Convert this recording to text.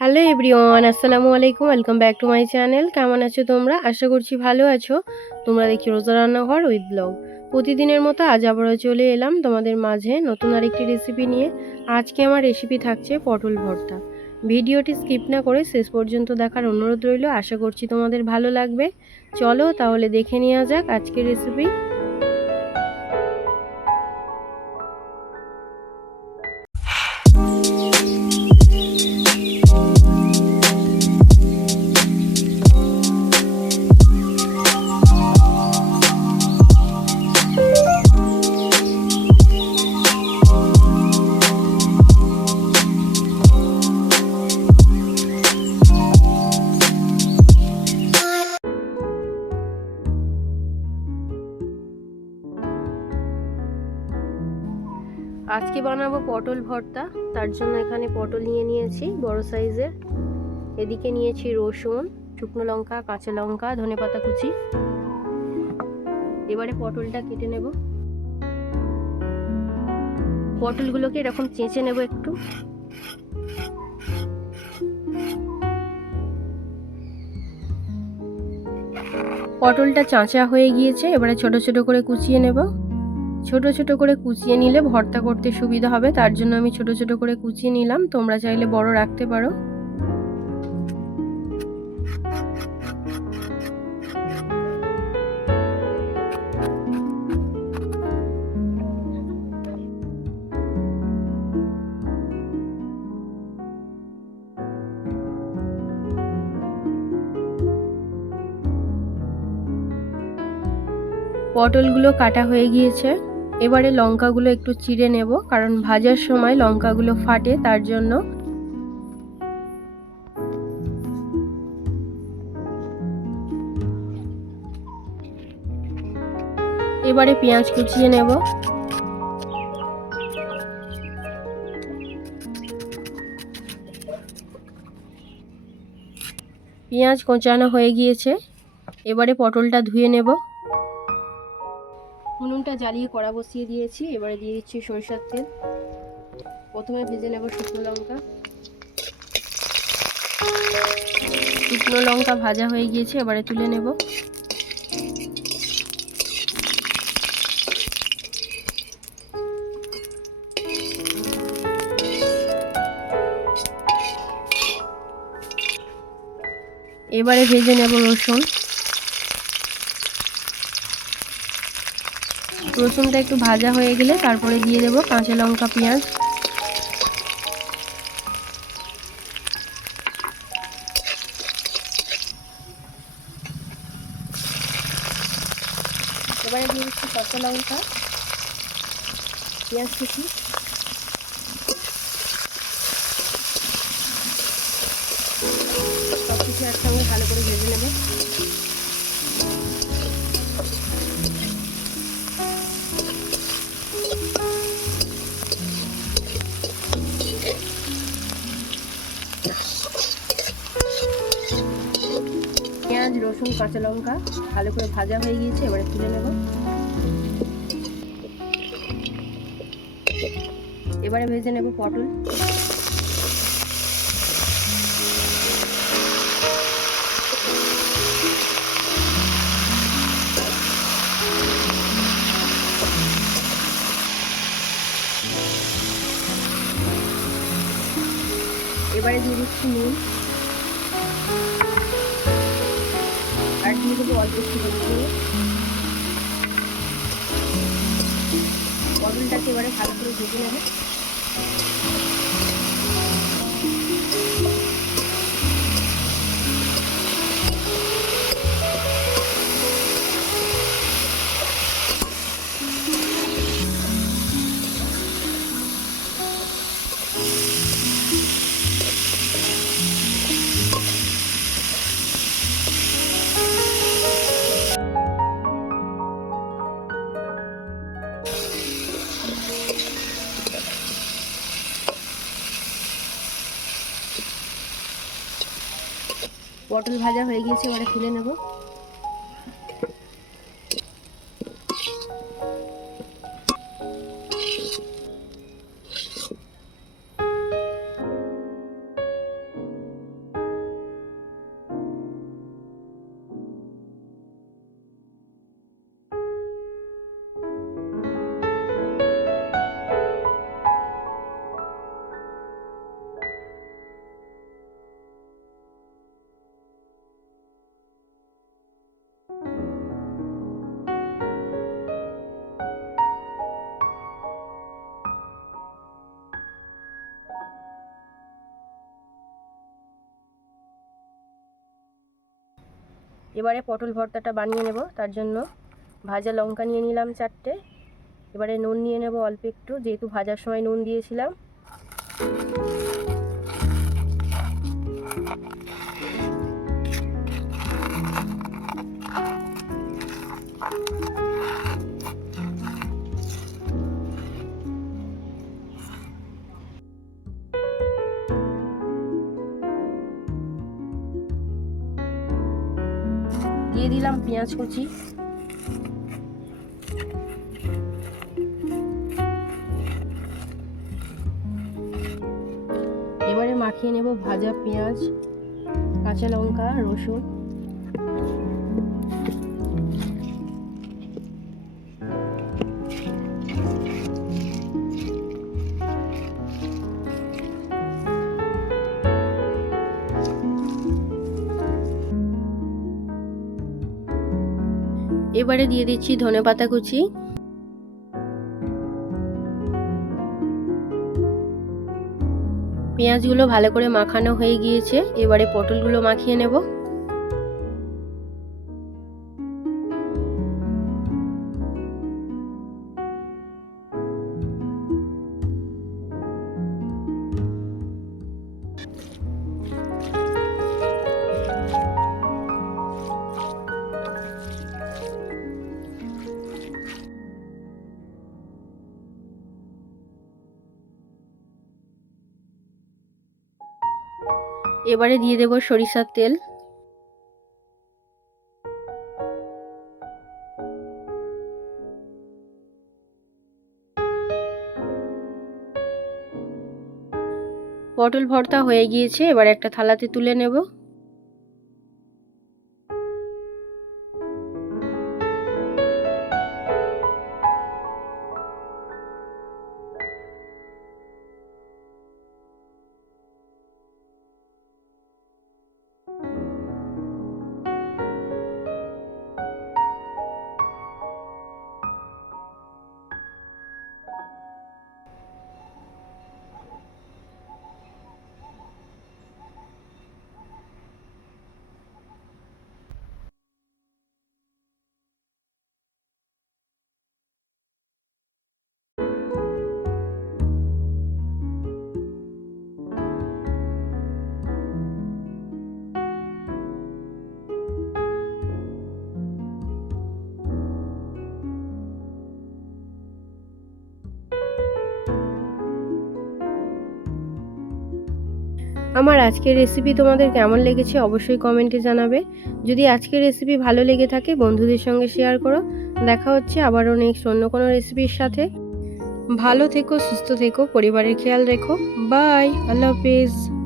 Hello everyone, আসসালামু আলাইকুম। Welcome back to my channel. কেমন আছো তোমরা? আশা করছি ভালো আছো। তোমরা দেখছি রোজা রান্নাঘর উইথ ব্লগ। প্রতিদিনের মতো আজ আবারও চলে এলাম তোমাদের মাঝে নতুন আরেকটি রেসিপি নিয়ে। আজকে আমার রেসিপি থাকছে পটল ভর্তা। ভিডিওটি স্কিপ না করে শেষ পর্যন্ত দেখার অনুরোধ রইল। আশা করছি তোমাদের ভালো লাগবে। চলো তাহলে দেখে নেওয়া যাক আজকের রেসিপি। আজকে বানাবো পটল ভর্তা। তার জন্য এখানে পটল নিয়ে নিয়েছি বড় সাইজের। এদিকে নিয়েছি রসুন, শুকনো লঙ্কা, কাঁচা লঙ্কা, ধনেপাতা কুচি। এবারে পটলটা কেটে নেব। পটলগুলোকে এরকম চেঁচে নেব একটু। পটলটা চাঁচা হয়ে গিয়েছে, এবারে ছোট ছোট করে কুচিয়ে নেব। ছোট ছোট করে কুচিয়ে নিলে ভর্তা করতে সুবিধা হবে, তার জন্য আমি ছোট ছোট করে কুচিয়ে নিলাম। তোমরা চাইলে বড় রাখতে পারো। পটলগুলো কাটা হয়ে গিয়েছে। এবারে লঙ্কাগুলো একটু চিড়ে নেব, কারণ ভাজার সময় লঙ্কাগুলো ফাটে, তার জন্য। এবারে পেঁয়াজ কুচিয়ে নেব। পেঁয়াজ কোঁচানো হয়ে গিয়েছে। এবারে পটলটা ধুয়ে নেব। উনুনটা জ্বালিয়ে কড়া বসিয়ে দিয়েছি। এবারে দিয়ে দিচ্ছি সরিষার তেল। প্রথমে ভেজে নেব শুকনো লঙ্কা। শুকনো লঙ্কা ভাজা হয়ে গিয়েছে, এবারে তুলে নেব। এবারে ভেজে নেব রসুন। রসুনটা একটু ভাজা হয়ে গেলে তারপরে দিয়ে দেব কাঁচা লঙ্কা, পেঁয়াজ। এবারে দিয়ে দিচ্ছি কাঁচা লঙ্কা, পেঁয়াজ কুচি। সব কিছু একসঙ্গে ভালো করে ভেজে নেব। পেঁয়াজ, রসুন, কাঁচা লঙ্কা ভালো করে ভাজা হয়ে গিয়েছে, এবারে তুলে নেব। এবারে ভেজে নেব পটল। এবারে দিয়ে দিচ্ছি নুন, আর দিয়ে দেবো অল্প একটু হলুদ গুঁড়ো। পটলটাকে এবারে ভালো করে ভেজে নেব। পটল ভাজা হয়ে গিয়েছে, এবারে তুলে নেব। এবারে পটল ভর্তাটা বানিয়ে নেব। তার জন্য ভাজা লঙ্কা নিয়ে নিলাম 4টে। এবারে নুন নিয়ে নেব অল্প একটু, যেহেতু ভাজার সময় নুন দিয়েছিলাম। দিয়ে দিলাম পেঁয়াজ কুচি। এবারে মাখিয়ে নেব ভাজা পেঁয়াজ, কাঁচা লঙ্কা, রসুন। এবারে দিয়ে দিচ্ছি ধনেপাতা কুচি। পেঁয়াজগুলো ভালো করে মাখানো হয়ে গিয়েছে, এবারে পটলগুলো মাখিয়ে নেব। এবারে দিয়ে দেব সরিষার তেল। পটল ভর্তা হয়ে গিয়েছে, এবার একটা থালাতে তুলে নেব। আমার আজকের রেসিপি তোমাদের কেমন লেগেছে অবশ্যই কমেন্টে জানাবে। যদি আজকের রেসিপি ভালো লেগে থাকে বন্ধুদের সঙ্গে শেয়ার করো। দেখা হচ্ছে আবারও নেক্সট অন্য কোনো রেসিপির সাথে। ভালো থেকো, সুস্থ থেকো, পরিবারের খেয়াল রেখো। বাই, আল্লাহ হাফেজ।